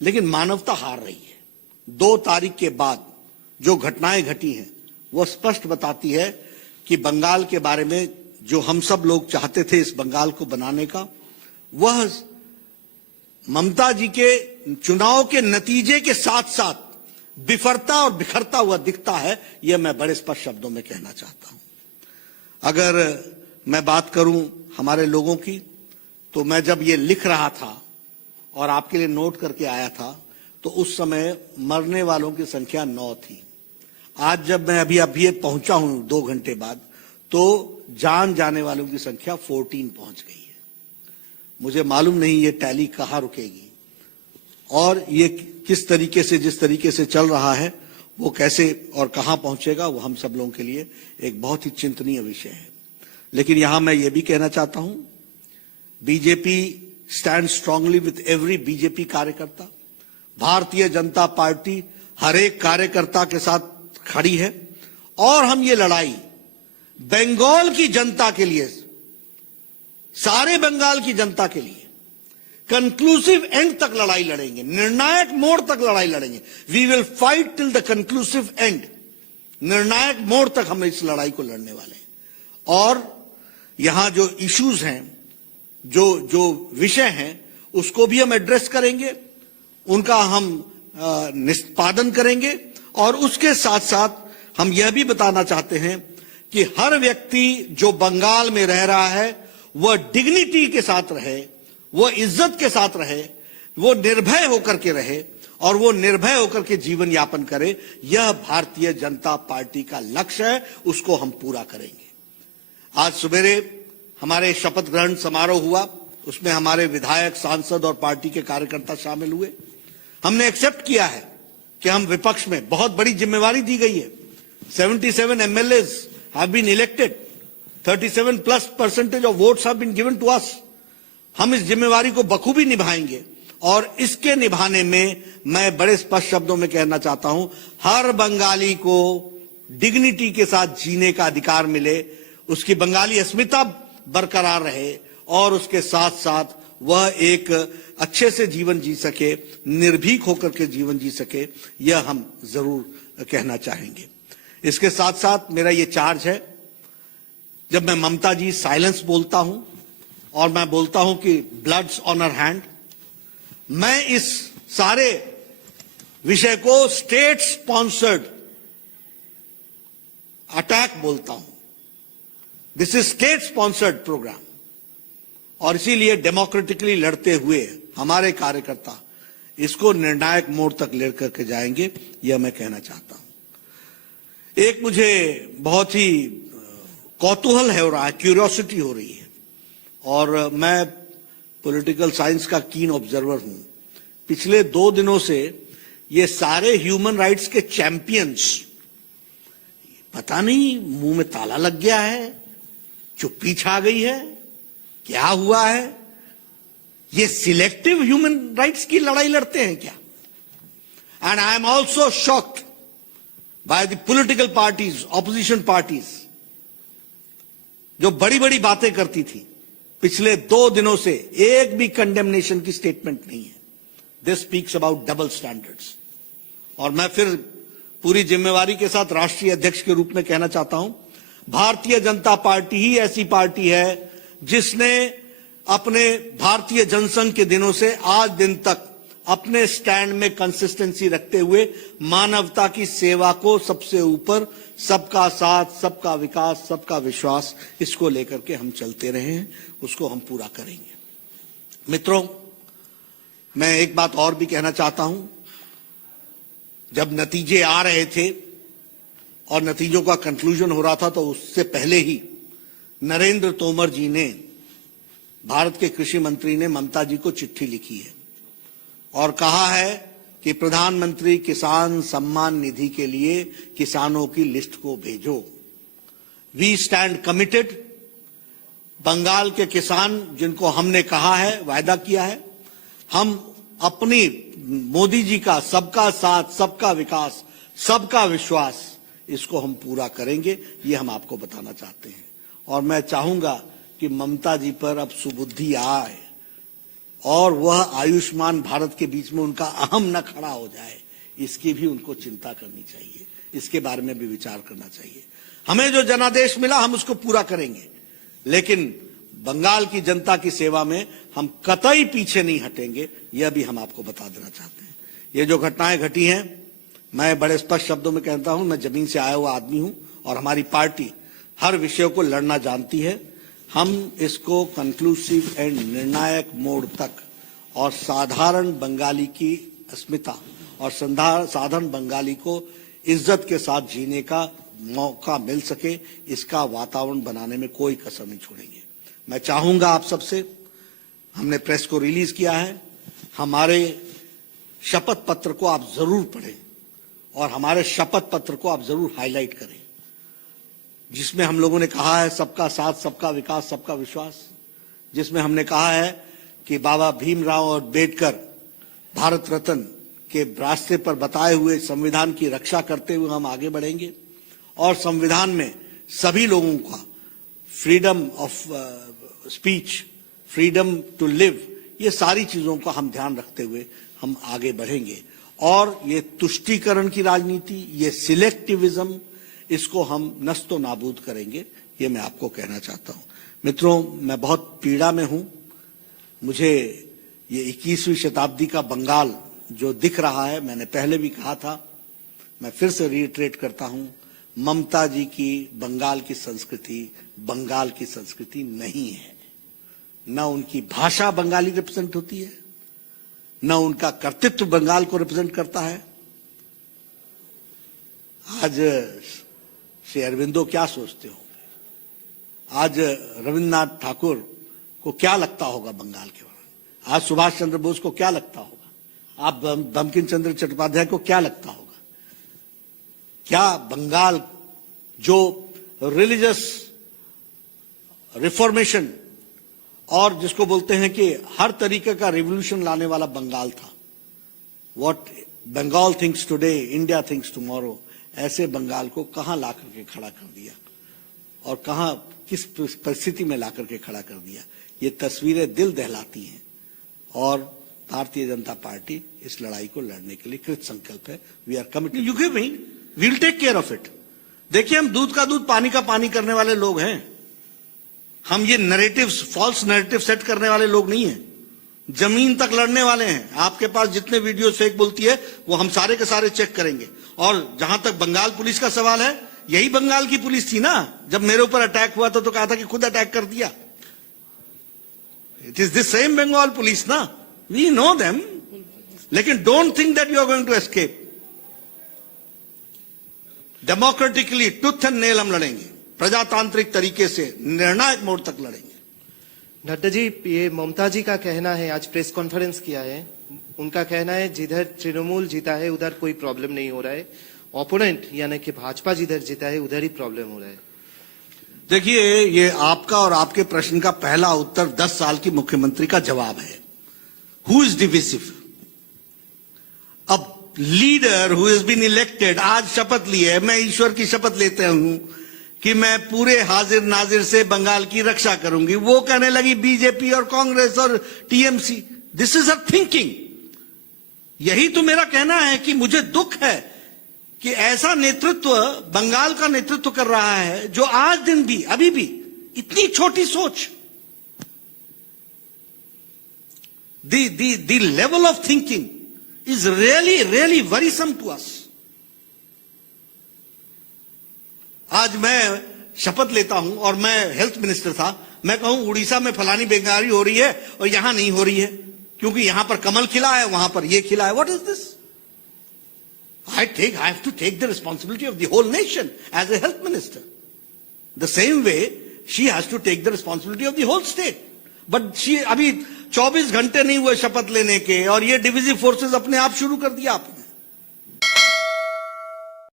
लेकिन मानवता हार रही है। 2 तारीख के बाद जो घटनाएं घटी हैं वो स्पष्ट बताती है कि बंगाल के बारे में जो हम सब लोग चाहते थे इस बंगाल को बनाने का, वह ममता जी के चुनाव के नतीजे के साथ साथ बिफरता और बिखरता हुआ दिखता है। यह मैं बड़े स्पष्ट शब्दों में कहना चाहता हूं। अगर मैं बात करूं हमारे लोगों की, तो मैं जब ये लिख रहा था और आपके लिए नोट करके आया था तो उस समय मरने वालों की संख्या 9 थी। आज जब मैं अभी पहुंचा हूं 2 घंटे बाद, तो जान जाने वालों की संख्या 14 पहुंच गई है। मुझे मालूम नहीं ये टैली कहां रुकेगी और ये किस तरीके से, जिस तरीके से चल रहा है वो कैसे और कहां पहुंचेगा, वो हम सब लोगों के लिए एक बहुत ही चिंतनीय विषय है। लेकिन यहां मैं ये भी कहना चाहता हूं, BJP stand strongly with every BJP कार्यकर्ता। भारतीय जनता पार्टी हर एक कार्यकर्ता के साथ खड़ी है और हम ये लड़ाई बंगाल की जनता के लिए, सारे बंगाल की जनता के लिए कंक्लूसिव एंड तक लड़ाई लड़ेंगे, निर्णायक मोड़ तक लड़ाई लड़ेंगे। We will fight till the conclusive end. निर्णायक मोड़ तक हम इस लड़ाई को लड़ने वाले हैं। और यहां जो इश्यूज हैं, जो विषय हैं, उसको भी हम एड्रेस करेंगे, उनका हम निष्पादन करेंगे। और उसके साथ साथ हम यह भी बताना चाहते हैं कि हर व्यक्ति जो बंगाल में रह रहा है वह डिग्निटी के साथ रहे, वो इज्जत के साथ रहे, वो निर्भय होकर के रहे और वो निर्भय होकर के जीवन यापन करे। यह भारतीय जनता पार्टी का लक्ष्य है, उसको हम पूरा करेंगे। आज सवेरे हमारे शपथ ग्रहण समारोह हुआ, उसमें हमारे विधायक, सांसद और पार्टी के कार्यकर्ता शामिल हुए। हमने एक्सेप्ट किया है कि हम विपक्ष में, बहुत बड़ी जिम्मेवारी दी गई है। 77 MLAs have been elected, 37+% of votes have been given to us। हम इस जिम्मेवारी को बखूबी निभाएंगे और इसके निभाने में मैं बड़े स्पष्ट शब्दों में कहना चाहता हूं, हर बंगाली को डिग्निटी के साथ जीने का अधिकार मिले, उसकी बंगाली अस्मिता बरकरार रहे और उसके साथ साथ वह एक अच्छे से जीवन जी सके, निर्भीक होकर के जीवन जी सके, यह हम जरूर कहना चाहेंगे। इसके साथ साथ मेरा यह चार्ज है, जब मैं ममता जी साइलेंस बोलता हूं और मैं बोलता हूं कि ब्लड्स ऑन हर हैंड, मैं इस सारे विषय को स्टेट स्पॉन्सर्ड अटैक बोलता हूं। This is state sponsored program और इसीलिए डेमोक्रेटिकली लड़ते हुए हमारे कार्यकर्ता इसको निर्णायक मोड़ तक ले करके जाएंगे, यह मैं कहना चाहता हूं। एक मुझे बहुत ही कौतूहल हो रहा है, क्यूरियोसिटी हो रही है, और मैं पॉलिटिकल साइंस का कीन ऑब्जर्वर हूं। पिछले 2 दिनों से ये सारे ह्यूमन राइट्स के चैंपियंस, पता नहीं मुंह में ताला लग गया है, चुप्पी छा गई है, क्या हुआ है, ये सिलेक्टिव ह्यूमन राइट्स की लड़ाई लड़ते हैं क्या? And I am also shocked by the political parties, opposition parties, जो बड़ी बड़ी बातें करती थी, पिछले 2 दिनों से एक भी कंडेमनेशन की स्टेटमेंट नहीं है। This speaks about double standards. और मैं फिर पूरी जिम्मेवारी के साथ राष्ट्रीय अध्यक्ष के रूप में कहना चाहता हूं, भारतीय जनता पार्टी ही ऐसी पार्टी है जिसने अपने भारतीय जनसंघ के दिनों से आज दिन तक अपने स्टैंड में कंसिस्टेंसी रखते हुए मानवता की सेवा को सबसे ऊपर, सबका साथ, सबका विकास, सबका विश्वास, इसको लेकर के हम चलते रहे हैं, उसको हम पूरा करेंगे। मित्रों, मैं एक बात और भी कहना चाहता हूं। जब नतीजे आ रहे थे और नतीजों का कंक्लूजन हो रहा था, तो उससे पहले ही नरेंद्र तोमर जी ने, भारत के कृषि मंत्री ने ममता जी को चिट्ठी लिखी है और कहा है कि प्रधानमंत्री किसान सम्मान निधि के लिए किसानों की लिस्ट को भेजो। We stand committed. बंगाल के किसान जिनको हमने कहा है, वायदा किया है, हम अपनी मोदी जी का सबका साथ, सबका विकास, सबका विश्वास, इसको हम पूरा करेंगे, ये हम आपको बताना चाहते हैं। और मैं चाहूंगा कि ममता जी पर अब सुबुद्धि आए और वह आयुष्मान भारत के बीच में उनका अहम न खड़ा हो जाए, इसकी भी उनको चिंता करनी चाहिए, इसके बारे में भी विचार करना चाहिए। हमें जो जनादेश मिला हम उसको पूरा करेंगे, लेकिन बंगाल की जनता की सेवा में हम कतई पीछे नहीं हटेंगे, यह भी हम आपको बता देना चाहते हैं। ये जो घटनाएं घटी हैं, मैं बड़े स्पष्ट शब्दों में कहता हूं, मैं जमीन से आया हुआ आदमी हूं और हमारी पार्टी हर विषय को लड़ना जानती है। हम इसको कंक्लूसिव एंड निर्णायक मोड़ तक और साधारण बंगाली की अस्मिता और साधारण बंगाली को इज्जत के साथ जीने का मौका मिल सके, इसका वातावरण बनाने में कोई कसर नहीं छोड़ेंगे। मैं चाहूंगा आप सबसे, हमने प्रेस को रिलीज किया है, हमारे शपथ पत्र को आप जरूर पढ़ें और हमारे शपथ पत्र को आप जरूर हाईलाइट करें, जिसमें हम लोगों ने कहा है सबका साथ, सबका विकास, सबका विश्वास, जिसमें हमने कहा है कि बाबा भीमराव अम्बेडकर भारत रत्न के रास्ते पर बताए हुए संविधान की रक्षा करते हुए हम आगे बढ़ेंगे और संविधान में सभी लोगों का freedom of speech, freedom to live, ये सारी चीजों का हम ध्यान रखते हुए हम आगे बढ़ेंगे। और ये तुष्टीकरण की राजनीति, ये सिलेक्टिविज्म, इसको हम नस्तो नाबूद करेंगे, ये मैं आपको कहना चाहता हूं। मित्रों, मैं बहुत पीड़ा में हूं। मुझे ये 21वीं शताब्दी का बंगाल जो दिख रहा है, मैंने पहले भी कहा था, मैं फिर से रिइटरेट करता हूं, ममता जी की बंगाल की संस्कृति बंगाल की संस्कृति नहीं है। न उनकी भाषा बंगाली रिप्रेजेंट होती है, न उनका कर्तृत्व बंगाल को रिप्रेजेंट करता है। आज श्री अरविंदो क्या सोचते होंगे, आज रविन्द्रनाथ ठाकुर को क्या लगता होगा बंगाल के बारे में, आज सुभाष चंद्र बोस को क्या लगता होगा, आप बंकिम चंद्र चट्टोपाध्याय को क्या लगता होगा। क्या बंगाल जो रिलीजियस रिफॉर्मेशन और जिसको बोलते हैं कि हर तरीके का रिवॉल्यूशन लाने वाला बंगाल था, what Bengal thinks today India thinks tomorrow, ऐसे बंगाल को कहां ला करके खड़ा कर दिया और कहां किस परिस्थिति में ला करके खड़ा कर दिया। ये तस्वीरें दिल दहलाती हैं और भारतीय जनता पार्टी इस लड़ाई को लड़ने के लिए कृत संकल्प है। We are committed, you give me, we will take care of it. देखिए, हम दूध का दूध पानी का पानी करने वाले लोग हैं, हम ये नैरेटिव्स, फॉल्स नैरेटिव सेट करने वाले लोग नहीं हैं, जमीन तक लड़ने वाले हैं। आपके पास जितने वीडियो फेक बोलती है वो हम सारे के सारे चेक करेंगे। और जहां तक बंगाल पुलिस का सवाल है, यही बंगाल की पुलिस थी ना, जब मेरे ऊपर अटैक हुआ था तो कहा था कि खुद अटैक कर दिया। It is this same Bengal police ना, वी नो देम, लेकिन don't think that you are going to escape. Democratically tooth and nail हम लड़ेंगे, प्रजातांत्रिक तरीके से निर्णायक मोड़ तक लड़ेंगे। नड्डा जी, ये ममता जी का कहना है, आज प्रेस कॉन्फ्रेंस किया है, उनका कहना है जिधर तृणमूल जीता है उधर कोई प्रॉब्लम नहीं हो रहा है, ओपोनेंट यानी कि भाजपा जिधर जीता है उधर ही प्रॉब्लम हो रहा है। देखिए, ये आपका और आपके प्रश्न का पहला उत्तर 10 साल की मुख्यमंत्री का जवाब है। Who is divisive? अब leader who is been elected, आज शपथ ली है, मैं ईश्वर की शपथ लेते हूं कि मैं पूरे हाजिर नाजिर से बंगाल की रक्षा करूंगी, वो कहने लगी बीजेपी और कांग्रेस और TMC. This is a thinking. यही तो मेरा कहना है कि मुझे दुख है कि ऐसा नेतृत्व बंगाल का नेतृत्व कर रहा है जो आज दिन भी, अभी भी इतनी छोटी सोच, the level of thinking is really worrisome to us. आज मैं शपथ लेता हूं और मैं हेल्थ मिनिस्टर था, मैं कहूं उड़ीसा में फलानी बीमारी हो रही है और यहां नहीं हो रही है क्योंकि यहां पर कमल खिला है, वहां पर ये खिला है। What is this? I have to take the responsibility of the whole nation as a health minister. The same way she has to take the responsibility of the whole state. But she अभी 24 घंटे नहीं हुए शपथ लेने के और ये divisive forces अपने आप शुरू कर दिया आपने।